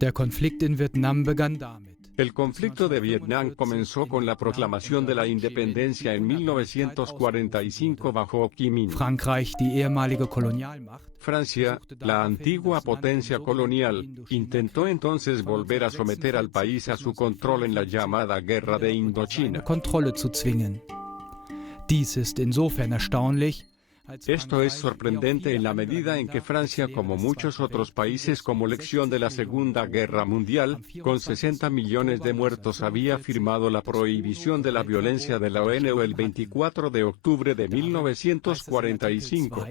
Der Konflikt in Vietnam begann damit. El conflicto de Vietnam comenzó con la proclamación de la independencia en 1945 bajo Ho Chi Minh. Frankreich, die ehemalige Kolonialmacht, Francia, la antigua potencia colonial, intentó entonces volver a someter al país a su control en la llamada Guerra de Indochina. Kontrolle zu zwingen. Dies ist insofern erstaunlich, Esto es sorprendente en la medida en que Francia, como muchos otros países como lección de la Segunda Guerra Mundial, con 60 millones de muertos había firmado la prohibición de la violencia de la ONU el 24 de octubre de 1945.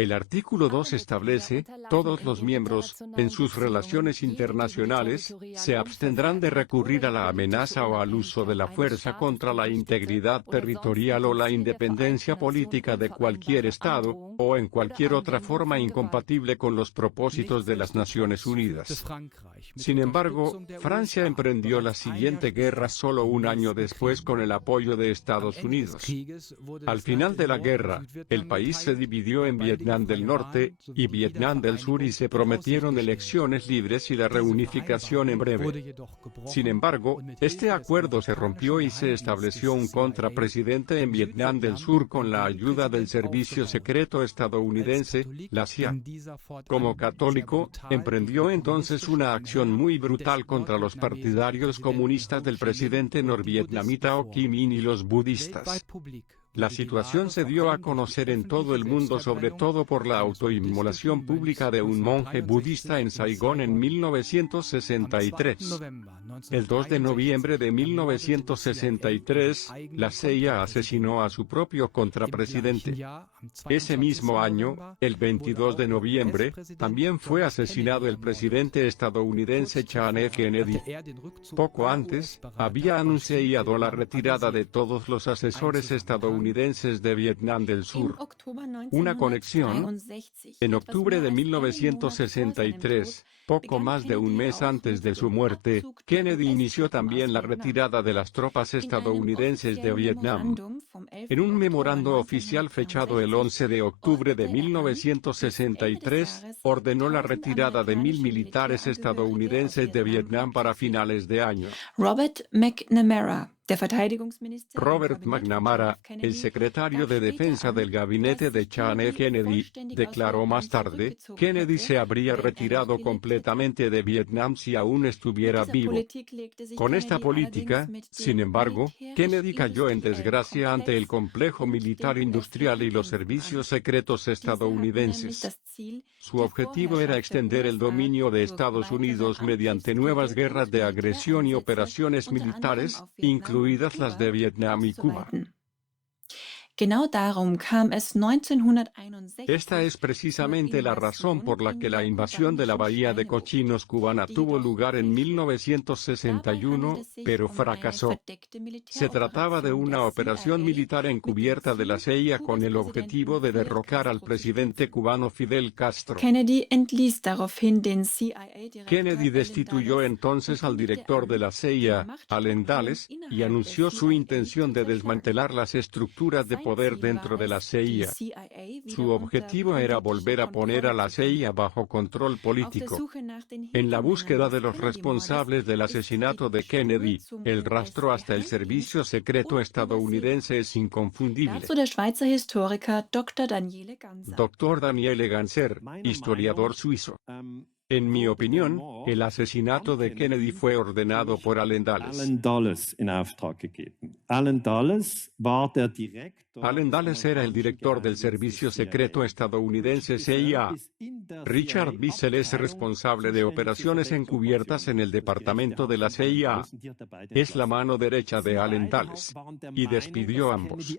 El artículo 2 establece, todos los miembros, en sus relaciones internacionales, se abstendrán de recurrir a la amenaza o al uso de la fuerza contra la integridad territorial o la independencia política de cualquier Estado, o en cualquier otra forma incompatible con los propósitos de las Naciones Unidas. Sin embargo, Francia emprendió la siguiente guerra solo un año después con el apoyo de Estados Unidos. Al final de la guerra, el país se dividió en Vietnam del Norte y Vietnam del Sur y se prometieron elecciones libres y la reunificación en breve. Sin embargo, este acuerdo se rompió y se estableció un contrapresidente en Vietnam del Sur con la ayuda del Servicio Secreto estadounidense, la CIA. Como católico, emprendió entonces una acción muy brutal contra los partidarios comunistas del presidente norvietnamita Ho Chi Minh y los budistas. La situación se dio a conocer en todo el mundo, sobre todo por la autoinmolación pública de un monje budista en Saigón en 1963. El 2 de noviembre de 1963, la CIA asesinó a su propio contrapresidente. Ese mismo año, el 22 de noviembre, también fue asesinado el presidente estadounidense John F. Kennedy. Poco antes, había anunciado la retirada de todos los asesores estadounidenses de Vietnam del Sur. Una conexión. En octubre de 1963, poco más de un mes antes de su muerte, Kennedy inició también la retirada de las tropas estadounidenses de Vietnam. En un memorando oficial fechado el 11 de octubre de 1963, ordenó la retirada de 1,000 militares estadounidenses de Vietnam para finales de año. Robert McNamara, el secretario de Defensa del gabinete de John F. Kennedy, declaró más tarde, Kennedy se habría retirado completamente de Vietnam si aún estuviera vivo. Con esta política, sin embargo, Kennedy cayó en desgracia ante el complejo militar industrial y los servicios secretos estadounidenses. Su objetivo era extender el dominio de Estados Unidos mediante nuevas guerras de agresión y operaciones militares, incluidas las de Vietnam y Cuba. Esta es precisamente la razón por la que la invasión de la Bahía de Cochinos cubana tuvo lugar en 1961, pero fracasó. Se trataba de una operación militar encubierta de la CIA con el objetivo de derrocar al presidente cubano Fidel Castro. Kennedy destituyó entonces al director de la CIA, Allen Dulles, y anunció su intención de desmantelar las estructuras de poder dentro de la CIA. Su objetivo era volver a poner a la CIA bajo control político. En la búsqueda de los responsables del asesinato de Kennedy, el rastro hasta el servicio secreto estadounidense es inconfundible. Dr. Daniele Ganser, historiador suizo. En mi opinión, el asesinato de Kennedy fue ordenado por Allen Dulles. Allen Dulles era el director del servicio secreto estadounidense CIA. Richard Bissell es responsable de operaciones encubiertas en el departamento de la CIA. Es la mano derecha de Allen Dulles. Y despidió a ambos.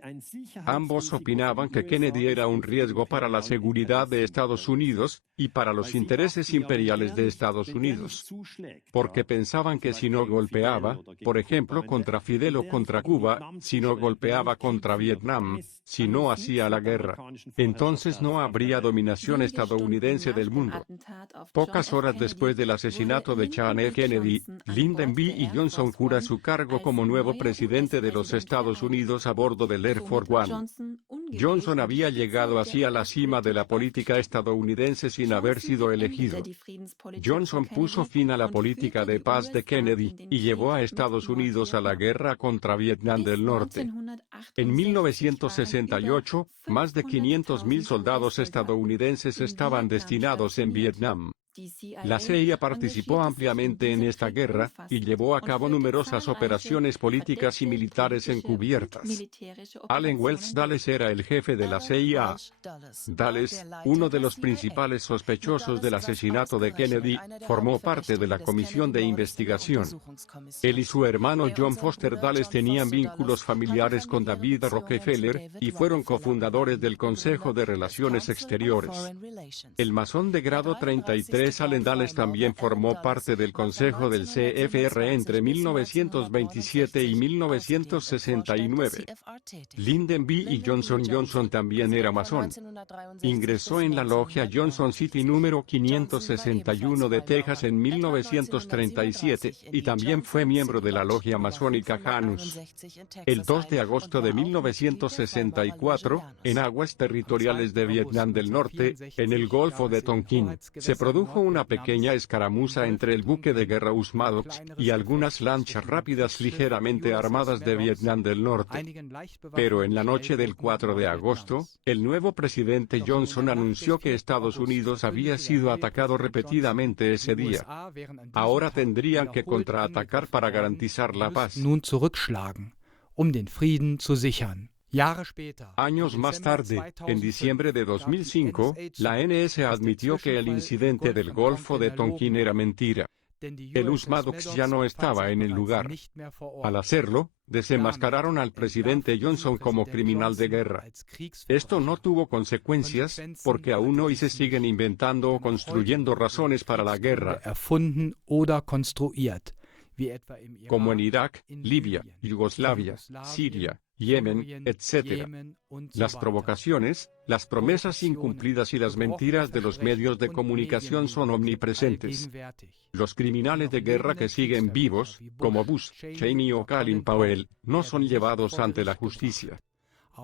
Ambos opinaban que Kennedy era un riesgo para la seguridad de Estados Unidos y para los intereses imperiales de Estados Unidos. Porque pensaban que si no golpeaba, por ejemplo contra Fidel o contra Cuba, si no golpeaba contra Vietnam, si no hacía la guerra, entonces no habría dominación estadounidense del mundo. Pocas horas después del asesinato de John F. Kennedy, Lyndon B. Johnson jura su cargo como nuevo presidente de los Estados Unidos a bordo del Air Force One. Johnson había llegado así a la cima de la política estadounidense sin haber sido elegido. Johnson puso fin a la política de paz de Kennedy y llevó a Estados Unidos a la guerra contra Vietnam del Norte. En 1968, más de 500.000 soldados estadounidenses estaban destinados en Vietnam. La CIA participó ampliamente en esta guerra y llevó a cabo numerosas operaciones políticas y militares encubiertas. Allen Wells Dulles era el jefe de la CIA. Dulles, uno de los principales sospechosos del asesinato de Kennedy, formó parte de la comisión de investigación. Él y su hermano John Foster Dulles tenían vínculos familiares con David Rockefeller y fueron cofundadores del Consejo de Relaciones Exteriores. El masón de grado 33 Allen Dulles también formó parte del Consejo del CFR entre 1927 y 1969. Lyndon B. y Johnson también era masón. Ingresó en la logia Johnson City número 561 de Texas en 1937 y también fue miembro de la logia masónica Janus. El 2 de agosto de 1964, en aguas territoriales de Vietnam del Norte, en el Golfo de Tonkin, se produjo una pequeña escaramuza entre el buque de guerra Maddox y algunas lanchas rápidas ligeramente armadas de Vietnam del Norte. Pero en la noche del 4 de agosto, el nuevo presidente Johnson anunció que Estados Unidos había sido atacado repetidamente ese día. Ahora tendrían que contraatacar para garantizar la paz. Nun zurückschlagen, den Frieden zu sichern. Años más tarde, en diciembre de 2005, la NSA admitió que el incidente del Golfo de Tonkin era mentira. El Maddox ya no estaba en el lugar. Al hacerlo, desenmascararon al presidente Johnson como criminal de guerra. Esto no tuvo consecuencias, porque aún hoy se siguen inventando o construyendo razones para la guerra. Como en Irak, Libia, Yugoslavia, Siria, Yemen, etc. Las provocaciones, las promesas incumplidas y las mentiras de los medios de comunicación son omnipresentes. Los criminales de guerra que siguen vivos, como Bush, Cheney o Colin Powell, no son llevados ante la justicia.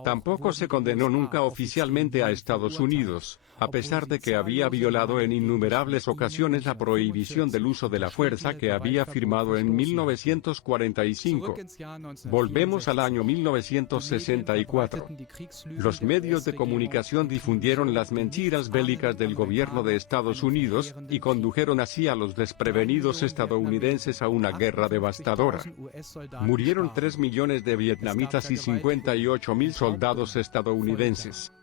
Tampoco se condenó nunca oficialmente a Estados Unidos, a pesar de que había violado en innumerables ocasiones la prohibición del uso de la fuerza que había firmado en 1945. Volvemos al año 1964. Los medios de comunicación difundieron las mentiras bélicas del gobierno de Estados Unidos y condujeron así a los desprevenidos estadounidenses a una guerra devastadora. Murieron 3 millones de vietnamitas y 58.000 soldados estadounidenses.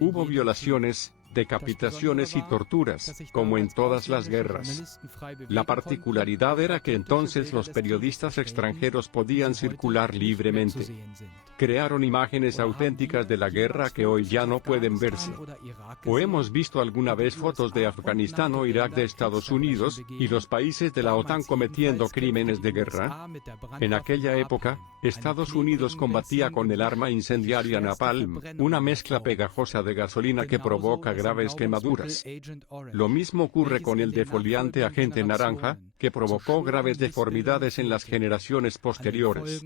Hubo violaciones, decapitaciones y torturas, como en todas las guerras. La particularidad era que entonces los periodistas extranjeros podían circular libremente. Crearon imágenes auténticas de la guerra que hoy ya no pueden verse. O hemos visto alguna vez fotos de Afganistán o Irak de Estados Unidos y los países de la OTAN cometiendo crímenes de guerra. En aquella época, Estados Unidos combatía con el arma incendiaria napalm, una mezcla pegajosa de gasolina que provoca graves quemaduras. Lo mismo ocurre con el defoliante agente naranja, que provocó graves deformidades en las generaciones posteriores.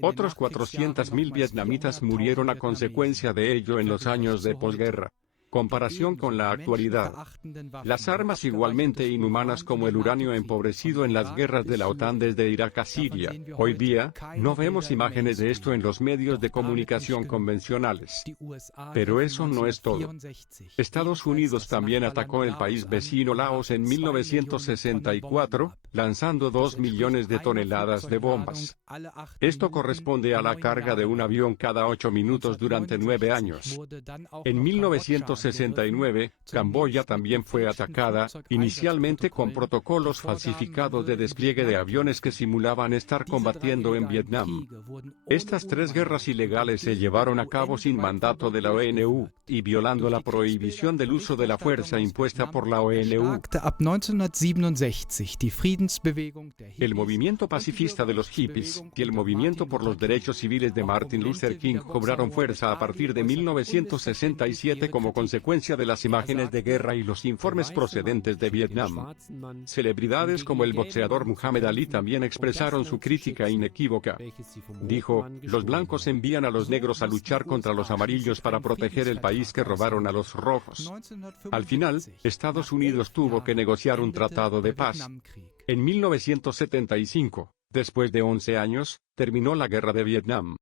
Otros 400.000 vietnamitas murieron a consecuencia de ello en los años de posguerra. Comparación con la actualidad. Las armas igualmente inhumanas como el uranio empobrecido en las guerras de la OTAN desde Irak a Siria. Hoy día, no vemos imágenes de esto en los medios de comunicación convencionales. Pero eso no es todo. Estados Unidos también atacó el país vecino Laos en 1964, lanzando 2 millones de toneladas de bombas. Esto corresponde a la carga de un avión cada 8 minutos durante 9 años. En 1969, Camboya también fue atacada, inicialmente con protocolos falsificados de despliegue de aviones que simulaban estar combatiendo en Vietnam. Estas 3 guerras ilegales se llevaron a cabo sin mandato de la ONU, y violando la prohibición del uso de la fuerza impuesta por la ONU. Ab 1967 die El movimiento pacifista de los hippies y el movimiento por los derechos civiles de Martin Luther King cobraron fuerza a partir de 1967 como consecuencia de las imágenes de guerra y los informes procedentes de Vietnam. Celebridades como el boxeador Muhammad Ali también expresaron su crítica inequívoca. Dijo: "Los blancos envían a los negros a luchar contra los amarillos para proteger el país que robaron a los rojos". Al final, Estados Unidos tuvo que negociar un tratado de paz. En 1975, después de 11 años, terminó la guerra de Vietnam.